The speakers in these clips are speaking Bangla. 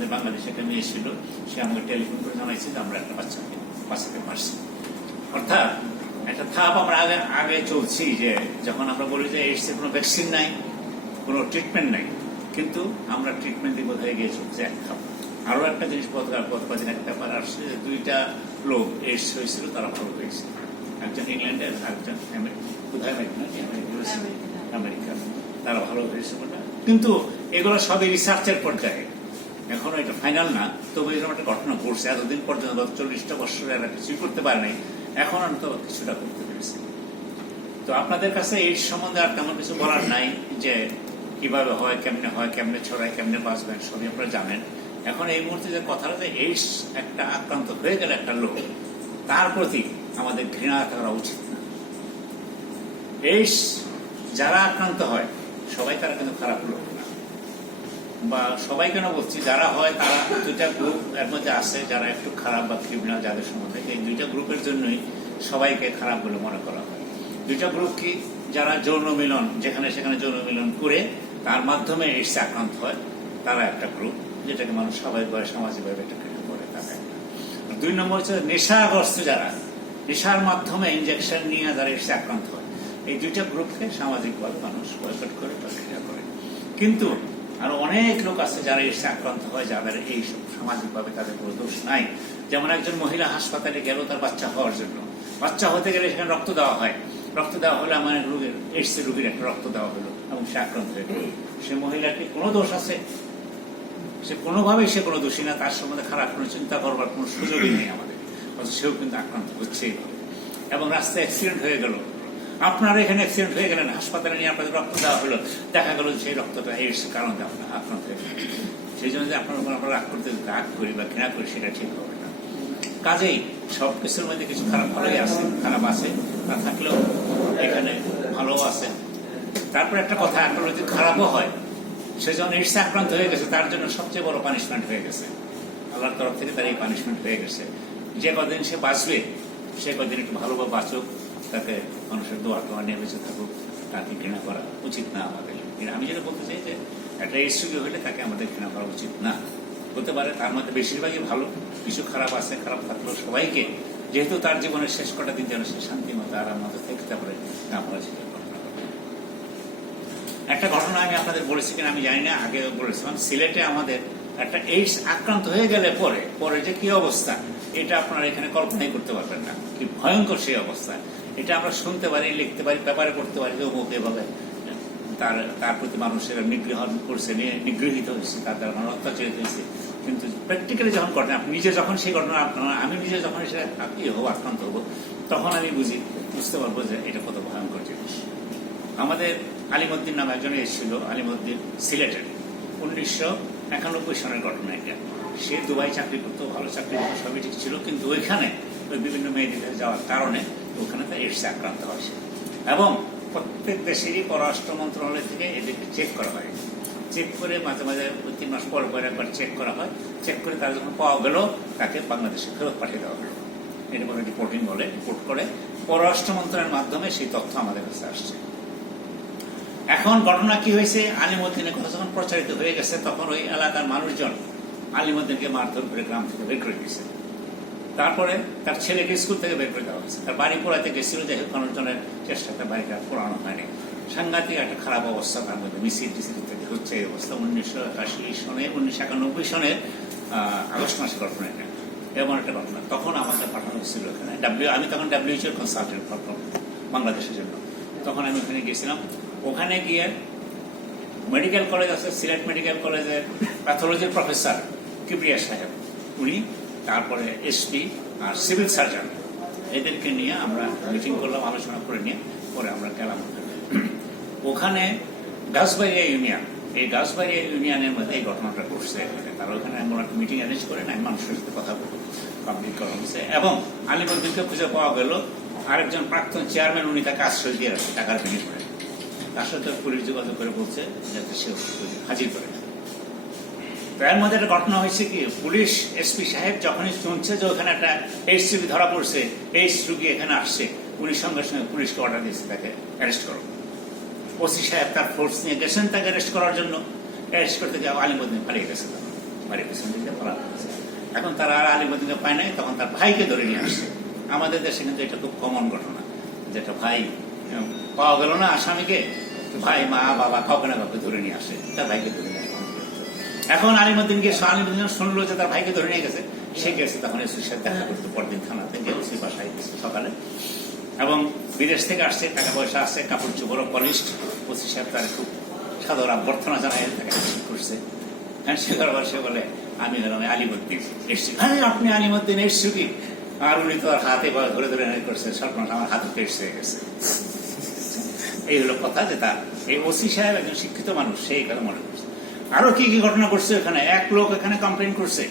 আমাদের বাংলাদেশে একটা মেয়ে ছিল, সে আমাকে টেলিফোন করে জানাইছে যে আমরা একটা বাচ্চাকে পারছি। অর্থাৎ একটা ধাপ আমরা আগে চলছি, যে যখন আমরা বলি যে এইডসের কোনো ভ্যাকসিন নাই, কোনো ট্রিটমেন্ট নাই, কিন্তু আমরা ট্রিটমেন্ট দিয়ে বোধহয় এগিয়ে চলছে এক ধাপ। আরো একটা জিনিস গত কদিন একটা ব্যাপার আসছে, যে 2টা লোক এইডস হয়েছিল, তারা ভালো হয়েছে। একজন ইংল্যান্ডের, একজন কোথায় আমেরিকা, তারা ভালো হয়েছে। কিন্তু এগুলো সবই রিসার্চের পর্যায়ে, এখনো এটা ফাইনাল না। তবু এরকম একটা ঘটনা ঘটছে। এতদিন পর্যন্ত 40টা বছরে এরা কিছুই করতে পারে নাই, এখন অন্তত কিছুটা করতে পেরেছে। তো আপনাদের কাছে এই সম্বন্ধে আর তেমন কিছু বলার নাই, যে কিভাবে হয়, কেমনে ছড়ায়, কেমনে বাঁচবেন, সবই আপনারা জানেন। এখন এই মুহূর্তে যে কথাটা, যে এইডস একটা আক্রান্ত হয়ে গেলে একটা লোক, তার প্রতি আমাদের ঘৃণা করা উচিত না। এইডস যারা আক্রান্ত হয় সবাই তারা কিন্তু খারাপ লোক না, বা সবাই কেন বলছি, যারা হয় তারা 2টা গ্রুপ এর মধ্যে আছে, যারা একটু খারাপ বা ক্রিমিনাল, যাদের সম্বন্ধে এই 2টা গ্রুপের জন্যই সবাইকে খারাপ বলে মনে করা হয়। 2টা গ্রুপ কি? যারা যৌন মিলন, যেখানে সেখানে যৌন মিলন করে তার মাধ্যমে এইডস আক্রান্ত হয়, তারা একটা গ্রুপ, যেটাকে মানুষ স্বাভাবিকভাবে সামাজিকভাবে এটা ঘৃণা করে, তারা একটা। 2 নম্বর হচ্ছে নেশাগ্রস্ত, যারা নেশার মাধ্যমে ইনজেকশন নিয়ে যারা এইডস আক্রান্ত হয়। এই 2টা গ্রুপকে সামাজিকভাবে মানুষ বয়কট করে বা ঘৃণা করে। কিন্তু আরো অনেক লোক আছে যারা এইডসে আক্রান্ত হয়, যাদের এই সামাজিকভাবে তাদের কোনো দোষ নাই। যেমন একজন মহিলা হাসপাতালে গেল তার বাচ্চা হওয়ার জন্য, বাচ্চা হতে গেলে সেখানে রক্ত দেওয়া হয়, রক্ত দেওয়া হলে আমার রোগের এইডসের রোগীর একটা রক্ত দেওয়া হলো এবং সে আক্রান্ত হয়ে গেল। সে মহিলাকে কোনো দোষ আছে? সে কোনোভাবেই সে কোনো দোষী না, তার সম্বন্ধে খারাপ কোনো চিন্তা করবার কোনো সুযোগই নেই আমাদের, অথচ সেও কিন্তু আক্রান্ত হচ্ছেই। এবং রাস্তায় অ্যাক্সিডেন্ট হয়ে গেল, আপনারা এখানে অ্যাক্সিডেন্ট হয়ে গেলেন, হাসপাতালে নিয়ে আপনাদের রক্ত দেওয়া হলো, দেখা গেল সেই রক্তটা এইডস কারণে আপনার আক্রান্ত হয়ে গেল। সেই জন্য যে আপনার উপর আমরা রাগ করি বা ঘৃণা করি, সেটা ঠিক হবে না। কাজেই সবকিছুর মধ্যে কিছু খারাপ ভালোই আছে, খারাপ আছে, না থাকলেও এখানে ভালো আছে। তারপর একটা কথা, আপনার যদি খারাপও হয়, সে যখন এইডস আক্রান্ত হয়ে গেছে, তার জন্য সবচেয়ে বড় পানিশমেন্ট হয়ে গেছে, আল্লাহর তরফ থেকে তার এই পানিশমেন্ট হয়ে গেছে। যে কদিন সে বাঁচবে, সে কদিন একটু ভালোভাবে বাঁচুক, তাকে মানুষের দোয়া নিয়ে বেঁচে থাকুক, তাকে ঘৃণা করা উচিত না আমাদের। আমি যেটা বলতে চাই, যে একটা এইডস রোগী হলে তাকে আমাদের ঘৃণা করা উচিত না। হতে পারে তার মধ্যে বেশিরভাগই ভালো, কিছু খারাপ আছে, খারাপ থাকলেও সবাইকে, যেহেতু তার জীবনের শেষ কটা দিন যেন সে শান্তি মতো আরাম মতো থাকতে পারে, আমরা সেটা ঘটনা করবো। একটা ঘটনা আমি আপনাদের বলেছি কিনা আমি জানি না, আগে বলেছিলাম, সিলেটে আমাদের একটা এইডস আক্রান্ত হয়ে গেলে পরে যে কি অবস্থা, এটা আপনারা এখানে কল্পনাই করতে পারবেন না, কি ভয়ঙ্কর সেই অবস্থা। এটা আমরা শুনতে পারি, লিখতে পারি, পেপারে পড়তে পারি, যে অমুক এভাবে তার প্রতি মানুষের নিগ্রহণ করছে, নিগৃহীত হয়েছে, তার দ্বারা মানুষ অত্যাচারিত হয়েছে। কিন্তু প্র্যাকটিক্যালি যখন ঘটনা, আপনি নিজে যখন সেই ঘটনা, আমি নিজে যখন সেটা আক্রান্ত হবো, তখন আমি বুঝতে পারবো যে এটা কত ভয়ঙ্কর জিনিস। আমাদের আলিমউদ্দিন নামে একজন এসেছিল, আলিমউদ্দিন সিলেটের, 1991 সনের ঘটনা এটা। সে দুবাই চাকরি করতো, ভালো চাকরি করতো, সবই ঠিক ছিল, কিন্তু ওইখানে ওই বিভিন্ন মেয়েদের যাওয়ার কারণে ওখানে তার এইডসে আক্রান্ত হয়। এবং প্রত্যেক দেশেরই পররাষ্ট্র মন্ত্রণালয় থেকে এদেরকে চেক করা হয়, চেক করে মাঝে মাঝে 3 মাস পর একবার চেক করা হয়, চেক করে তার যখন পাওয়া গেল, তাকে বাংলাদেশে ফেরত পাঠিয়ে দেওয়া হলো। এটা বলে রিপোর্টিং বলে, রিপোর্ট করে পররাষ্ট্র মন্ত্রণালয়ের মাধ্যমে সেই তথ্য আমাদের কাছে আসছে। এখন ঘটনা কি হয়েছে, আলিমউদ্দিনের কথা যখন প্রচারিত হয়ে গেছে, তখন ওই এলাকার মানুষজন আলিমউদ্দিনকে মারধর করে গ্রাম থেকে বের করে দিয়েছে। তারপরে তার ছেলেকে স্কুল থেকে বের করে দেওয়া হয়েছে, তার বাড়ি পোড়াতে গেছিল, যাই হোক মানুষজনের চেষ্টাতে বাড়িটা পোড়ানো হয়নি। সাংঘাতিক একটা খারাপ অবস্থা, তার মধ্যে মিছিল থেকে হচ্ছে এই অবস্থা। 1991 সনের আগস্ট মাসে ঘটনা এটা, এমন একটা ঘটনা। তখন আমাকে পাঠানো হয়েছিল এখানে, আমি তখন WHO কনসালটেন্ট বাংলাদেশের জন্য, তখন আমি ওখানে গিয়েছিলাম। ওখানে গিয়ে মেডিকেল কলেজ আছে, সিলেট মেডিকেল কলেজের প্যাথোলজির প্রফেসর কিবরিয়া সাহেব, উনি, তারপরে এসপি আর সিভিল সার্জন, এদেরকে নিয়ে আমরা মিটিং করলাম, আলোচনা করে নিয়ে পরে আমরা গেলাম ওখানে। গাছবাড়িয়া ইউনিয়ন, এই গাছবাড়িয়া ইউনিয়নের মধ্যে এই ঘটনাটা ঘটছে। তারা ওখানে আমরা একটা মিটিং অ্যারেঞ্জ করে নাই, মানুষের সাথে কথা বলবো, পাবলিক করা হয়েছে। এবং আলিমউদ্দিনকে খুঁজে পাওয়া গেল, আরেকজন প্রাক্তন চেয়ারম্যান, উনি তাকে আশ্রয় দিয়ে রাখছে টাকার বিনিময়ে। তার সাথে পুলিশ যোগাযোগ করে বলছে যাতে সে হাজির করে। এর মধ্যে একটা ঘটনা হয়েছে কি, পুলিশ এসপি সাহেব যখনই শুনছে যে ওখানে একটা এইডস রোগী ধরা পড়ছে, এইডস রোগী এখানে আসছে, উনি সঙ্গে সঙ্গে পুলিশকে অর্ডার দিয়েছে তাকে অ্যারেস্ট করো। ওসি সাহেব তার ফোর্স নিয়ে গেছেন তাকে অ্যারেস্ট করার জন্য। অ্যারেস্ট করতে যাওয়া আলিমউদ্দিন পালিয়ে গেছে, ধরা হয়েছে। এখন তারা আর আলিমুদ্দিনকে পায় নাই, তখন তার ভাইকে ধরে নিয়ে আসছে। আমাদের দেশে কিন্তু এটা খুব কমন ঘটনা, যেটা ভাই পাওয়া গেল না আসামিকে, ভাই মা বাবা কাউকে না কাউকে ধরে নিয়ে আসে, তার ভাইকে ধরে নিয়ে আসে। এখন আলিমুদ্দিনকে আলিমুদ্দিন শুনলো যে তার ভাইকে ধরে নিয়ে গেছে, সে গেছে তখন এসির সাথে দেখা করতে পরদিন থানাতে গিয়ে ওসির বাসায় গেছে সকালে, এবং বিদেশ থেকে আসছে, টাকা পয়সা আসছে, কাপড় চোপড় পলিস্ট। ওসি সাহেব তার খুব সাদর অভ্যর্থনা জানাই তাকে হ্যান্ডশেক করছে। হ্যান্ডশেক করার সে বলে আমি হলাম আলিমুদ্দিন এসছি। হ্যাঁ আপনি আলিমুদ্দিন এসছি কি? আর উনি তো হাতে ধরে ধরে করছে, সর্বনাশ আমার হাতে টেস্ট হয়ে গেছে। এই হলো কথা, যে তার এই ওসি সাহেব একজন শিক্ষিত মানুষ, সেই কথা মনে করছে। আরো কি কি ঘটনা করছে এখানে, এক লোক এখানে কমপ্লেন করছে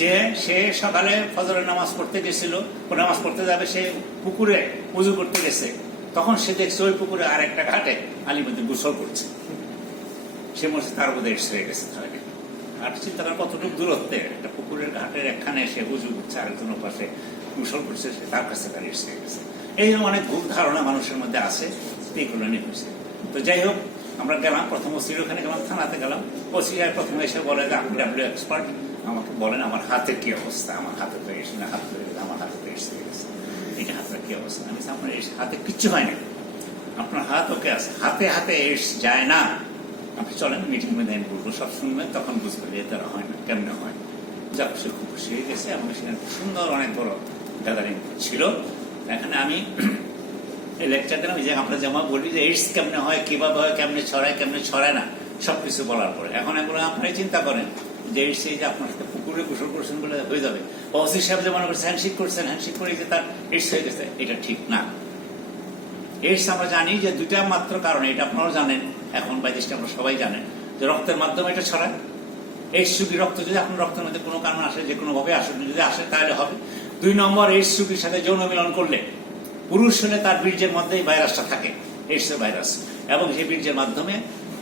যে সে সকালে ফজরের নামাজ পড়তে গেছিল, নামাজ পড়তে যাবে, সে পুকুরে উজু করতে গেছে, তখন সে দেখছে ওই পুকুরে আর একটা ঘাটে আলিমুদ্দিন গোসল করছে। সে মনে তার বোধহয় এসে হয়ে গেছে তাহলে। আর চিন্তা করার কতটুকু দূরত্বে একটা পুকুরের ঘাটের একখানে এসে উজু করছে, আরেকজন পাশে গোসল করছে, সে তার কাছে তার এসে হয়ে গেছে। এই অনেক ভুল ধারণা মানুষের মধ্যে আছে, এইগুলো নিয়ে হয়েছে। তো যাই হোক, আমরা গেলাম, প্রথম ওসির ওখানে গেলাম, থানাতে গেলাম। ওসি প্রথমে এসে বলে যে আপনি ডাব্লিউ এক্সপার্ট, আমাকে বলেন আমার হাতের কি অবস্থা, আমার হাতে তো এসে না, হাত ধরে গেছে, আমার হাতে তো এসে গেছে, এটা হাতের কি অবস্থা? আমি আপনার হাতে কিচ্ছু হয়নি, আপনার হাত ওকে আছে, হাতে হাতে এস যায় না। আপনি চলেন মিটিং মেনে আমি বলবো, সব শুনবেন, তখন বুঝবেন এ তারা হয় না, কেমনে হয়। যাক, সে খুব খুশি হয়ে গেছে, এবং সেখানে সুন্দর অনেক বড় গ্যাদারিং ছিল। এখানে আমি এই লেকচার দিলাম, যে আমরা যেমন বলি যে এইডস কেমনে হয়, কিভাবে হয়, কেমনে ছড়ায় না, সবকিছু বলার পরে এখন এগুলো আপনারাই চিন্তা করেন যে এইডস এই যে আপনার সাথে পুকুরে গোসল করছেন বলে হয়ে যাবে। ওসি সাহেব যে মনে করছে হ্যান্ডশেক করছেন, হ্যান্ডশেক করে যে তার এইডস হয়ে গেছে, এটা ঠিক না। এইডস আমরা জানি যে দুইটা মাত্র কারণে, এটা আপনারাও জানেন, এখন বা দেশটা আমরা সবাই জানেন যে রক্তের মাধ্যমে এটা ছড়ায়। এইডস রোগী রক্ত যদি আপনার রক্তের মধ্যে কোনো কারণে আসে, যে কোনো ভাবে আসে, যদি আসে তাহলে হবে। 2 নম্বর, এইডস রোগীর সাথে যৌন মিলন করলে, পুরুষ হলে তার বীর্যের মধ্যেই ভাইরাসটা থাকে, এইডস ভাইরাস, এবং সেই বীর্যের মাধ্যমে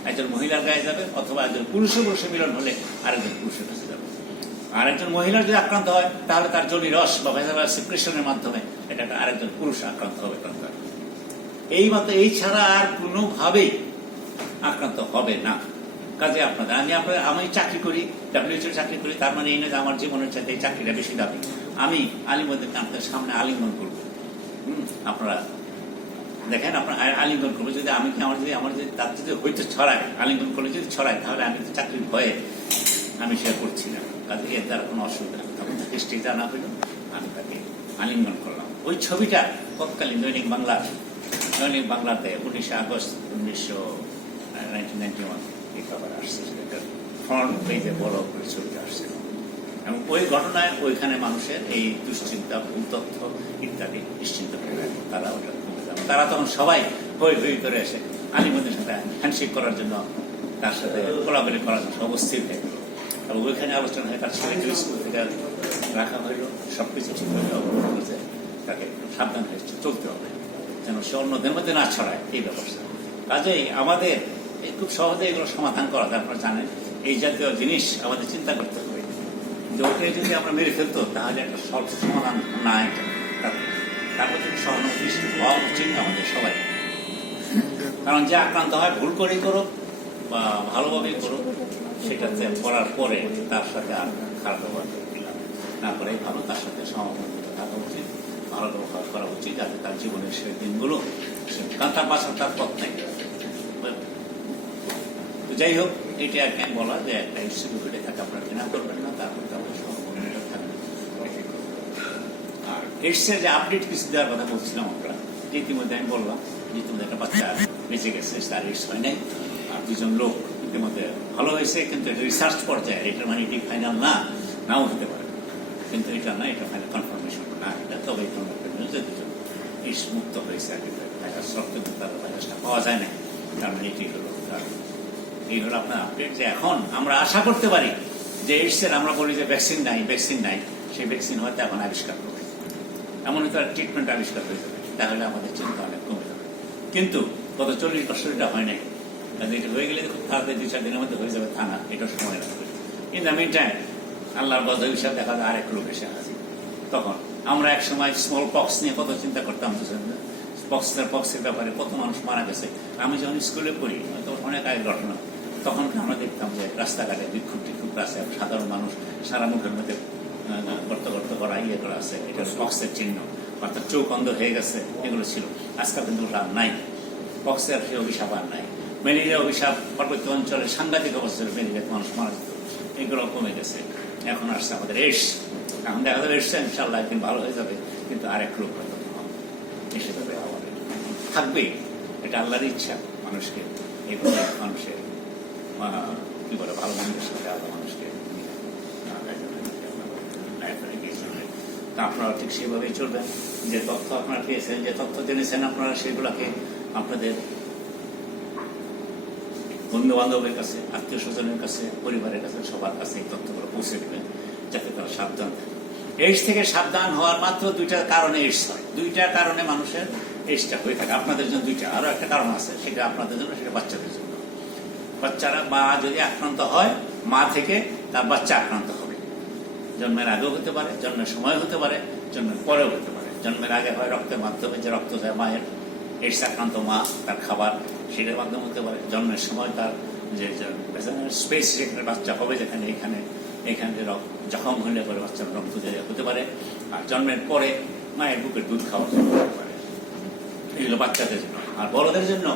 একজন মহিলার গায়ে যাবে, অথবা একজন পুরুষে মিলন হলে আরেকজন পুরুষের কাছে যাবে। আর একজন মহিলার যদি আক্রান্ত হয়, তাহলে তার জনি রস বা ভাইরাস সিক্রেশনের মাধ্যমে এটা আরেকজন পুরুষ আক্রান্ত হবে। এই মতো, এই ছাড়া আর কোনোভাবেই আক্রান্ত হবে না। কাজে আমি চাকরি করি, ডাব্লিউএইচও চাকরি করি, তার মানে এই না যে আমার জীবনের চাইতে এই চাকরিটা বেশি দাবি। আমি আলিমুদ্দিন আপনাদের সামনে আলিঙ্গন করবো, আপনারা দেখেন, আপনার আলিঙ্গন করবো। যদি আমার যদি তার যদি হইতে ছড়ায়, আলিঙ্গন করলে যদি ছড়ায়, তাহলে আমি তো চাকরির ভয়ে আমি শেয়ার করছি না। কাজে এর দ্বারা কোনো অসুবিধা নেই। তখন তাকে স্টেজ আনা হইল, আমি তাকে আলিঙ্গন করলাম। ওই ছবিটা তৎকালীন দৈনিক বাংলাতে 19 আগস্ট 1991 এই খবর আসছে, ফ্রন্ট পেজে বড় করে ছবিটা আসছে। এবং ওই ঘটনায় ওইখানে মানুষের এই দুশ্চিন্তা, ভুল তথ্য ইত্যাদি নিশ্চিন্ত করে রাখবে, তারা ওটা কমে যাবে। তারা তখন সবাই হই করে এসে আলিমুদ্দিনের সাথে হ্যান্ডশেক করার জন্য, তার সাথে কোলাকুলি করার জন্য অবস্থিত হয়ে গেল। এবং ওইখানে আলোচনা হয়ে তার ছেলেকে স্কুল থেকে রাখা হইল, সবকিছু ঠিক হইল। তাকে সাবধান হয়ে চলতে হবে, যেন সে অন্যদের মধ্যে না ছড়ায় এই ব্যবস্থা। কাজেই আমাদের খুব সহজে এগুলো সমাধান করা, আপনারা জানেন, এই জাতীয় জিনিস আমাদের চিন্তা করতে হবে যে ওকে যদি আমরা মেরে ফেলতো, তাহলে একটা সহজ সমাধান না। এটা তারপর যদি সহানুভূতি হওয়া উচিত আমাদের সবাই। কারণ যে আক্রান্ত হয়, ভুল করেই করুক বা ভালোভাবেই করুক, সেটাতে করার পরে তার সাথে আর খারাপ ব্যবহার না করে ভালো, তার সাথে সহানুভূতি থাকা উচিত, ভালো ব্যবহার করা উচিত, যাতে তার জীবনের সেই দিনগুলো, কারণ তার বাঁচার তার পথ নেই। তো যাই হোক, এটা একদিন বলা যে একটা ইস্যু ঘটে থাকে, আপনারা ঘৃণা করবেন না, তারপর তাদের সহযোগিতা থাকবে। আর এইডসের যে আপডেট কিছু দেওয়ার কথা বলছিলাম আমরা, যে ইতিমধ্যে আমি বললাম যে ইতিমধ্যে একটা বাচ্চা বেঁচে গেছে, তার এইডস হয় নাই। আর 2 জন লোক ইতিমধ্যে ভালো হয়েছে, কিন্তু এটা রিসার্চ পর্যায়ে, এটা মানে এটি ফাইনাল নাও হতে পারে, কিন্তু এটা না, এটা ফাইনাল কনফার্মেশন না এটা। তবে এই ধরনের 2 জন এইডস মুক্ত হয়েছে, আর কি ভাইরাস সত্ত্বেও তার ভাইরাসটা পাওয়া যায় না। তার মানে এটি হলো এই হলো আপনার আপডেট। যে এখন আমরা আশা করতে পারি যে এইডসের, আমরা বলি যে ভ্যাকসিন নাই, সেই ভ্যাকসিন হয়তো এখন আবিষ্কার করবে, এমন তার ট্রিটমেন্ট আবিষ্কার হয়ে যাবে, তাহলে আমাদের চিন্তা অনেক কমে যাবে। কিন্তু গত 40 বছর এটা হয় নাই। এটা হয়ে গেলে খুব তাড়াতাড়ি 2-4 দিনের মধ্যে হয়ে যাবে থানা, এটা সময় লাগবে। ইন দ্য মিন টাইম আল্লাহর গজব হিসাব দেখা যায় আরেক লোক এসে হাজির। তখন আমরা এক সময় স্মল পক্স নিয়ে কত চিন্তা করতাম, পক্সের ব্যাপারে কত মানুষ মারা গেছে। আমি যখন স্কুলে পড়ি, তখন অনেক আগে ঘটনা, তখন আমরা দেখতাম যে রাস্তাঘাটে বিক্ষোভ আছে, সাধারণ মানুষ সারা মুখের মধ্যে গর্ত গর্ত করা ইয়ে করা আছে, এটা পক্সের চিহ্ন, অর্থাৎ চোখ অন্ধ হয়ে গেছে, এগুলো ছিল। আজকাল কিন্তু ওটা আর নাই, পক্সের সে অভিশাপ আর নাই। ম্যালেরিয়া অভিশাপ পার্বত্য অঞ্চলে সাংঘাতিক অবস্থা, ম্যালেরিয়াতে মানুষ মারা যেত, এগুলো কমে গেছে। এখন আসছে আমাদের এইডস। এখন দেখা যাবে এসছে ইনশাল্লাহ একদিন ভালো হয়ে যাবে, কিন্তু আরেক রোগ হয়তো এসে যাবে, আমাদের থাকবেই। এটা আল্লাহর ইচ্ছা মানুষকে এইভাবে মানুষের কি বলে ভালো মানুষের সাথে আল্লাহ মানুষকে তা আপনারা ঠিক সেভাবেই চলবেন। যে তথ্য আপনারা পেয়েছেন, যে তথ্য জেনেছেন, আপনারা সেগুলোকে আপনাদের বন্ধু বান্ধবের কাছে, আত্মীয় স্বজনের কাছে, পরিবারের কাছে, সবার কাছে এই তথ্যগুলো পৌঁছে দেবেন, যাতে তারা সাবধান থাকে। এইডস থেকে সাবধান হওয়ার মাত্র দুইটা কারণে এইডস হয়, দুইটা কারণে মানুষের এইডসটা হয়ে থাকে। আপনাদের জন্য দুইটা, আরো একটা কারণ আছে, সেটা আপনাদের জন্য, সেটা বাচ্চাদের জন্য। বাচ্চারা মা যদি আক্রান্ত হয়, মা থেকে তার বাচ্চা আক্রান্ত হবে। জন্মের আগেও হতে পারে, জন্মের সময় হতে পারে, জন্মের পরেও হতে পারে। জন্মের আগে হয় রক্তের মাধ্যমে, যে রক্ত যায় মায়ের, এইডস আক্রান্ত মা তার খাবার সেটার মাধ্যমে হতে পারে। জন্মের সময় তার যে স্পেস, যেখানে বাচ্চা হবে, যেখানে এখানে জখম হলে পরে বাচ্চার রক্ত হতে পারে। আর জন্মের পরে মায়ের বুকের দুধ খাওয়া হতে পারে। এগুলো বাচ্চাদের জন্য। আর বড়দের জন্য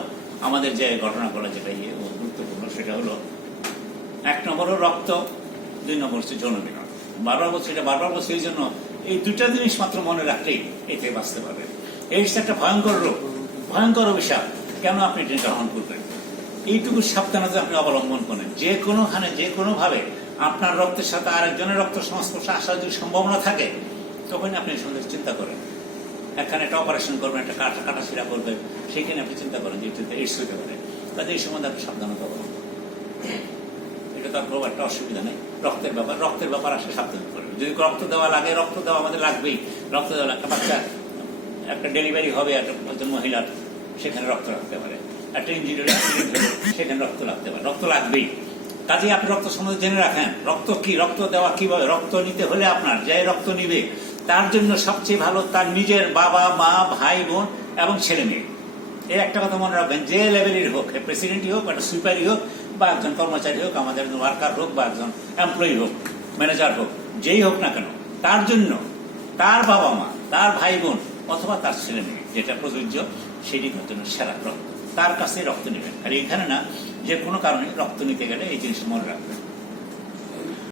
আমাদের যে ঘটনাগুলো যেটা গুরুত্বপূর্ণ, সেটা হলো 1 নম্বর রক্ত, 2 নম্বর হচ্ছে যৌন বিনোদন। বারবার বলছি এই জন্য এই দুটা জিনিস মাত্র মনে রাখলেই এতে বাঁচতে পারবে। এইডস একটা ভয়ঙ্কর রোগ, ভয়ঙ্কর অভিশাপ। কেন আপনি এটা গ্রহণ করবেন? এইটুকু সাবধানতা আপনি অবলম্বন করেন। যে কোনোখানে, যে কোনোভাবে আপনার রক্তের সাথে আরেকজনের রক্ত সংস্পর্শে আসার যদি সম্ভাবনা থাকে, তখন আপনি সন্দেহ চিন্তা করেন। এখানে একটা অপারেশন করবেন, একটা কাটাছিড়া করবেন, সেখানে আপনি চিন্তা করেন যে এটাতে এইডস হতে পারে। তাহলে এই সম্বন্ধে আপনি সাবধানতা অবলম্বন করেন। এটা তার খুব একটা অসুবিধা নেই। রক্তের ব্যাপার আসে, সাবধান করবেন। যদি রক্ত দেওয়া লাগে, রক্ত দেওয়া আমাদের লাগবেই। রক্ত দেওয়া একটা বাচ্চা, একটা ডেলিভারি হবে একজন মহিলার, সেখানে রক্ত রাখতে পারে। একটা ইঞ্জিনিয়ার সেখানে রক্ত লাগতে পারে, রক্ত লাগবেই। কাজে আপনি রক্ত সম্বন্ধে জেনে রাখেন। রক্ত কি, রক্ত দেওয়া কিভাবে, রক্ত নিতে হলে আপনার যে রক্ত নিবে তার জন্য সবচেয়ে ভালো তার নিজের বাবা মা, ভাই বোন এবং ছেলে মেয়ে। এই একটা কথা মনে রাখবেন, যে লেভেলের হোক, প্রেসিডেন্টই হোক, একটা সুপারই হোক, বা একজন কর্মচারী হোক, আমাদের ওয়ার্কার হোক, বা একজন এমপ্লয়ি হোক, ম্যানেজার হোক, যেই হোক না কেন, তার জন্য তার বাবা মা, তার ভাই বোন অথবা তার ছেলে মেয়ে যেটা প্রযোজ্য, সেটি তার জন্য সেরা রক্ত। তার কাছে রক্ত নেবেন। আর এইখানে না, যে কোনো কারণে রক্ত নিতে গেলে এই জিনিস মনে রাখবেন।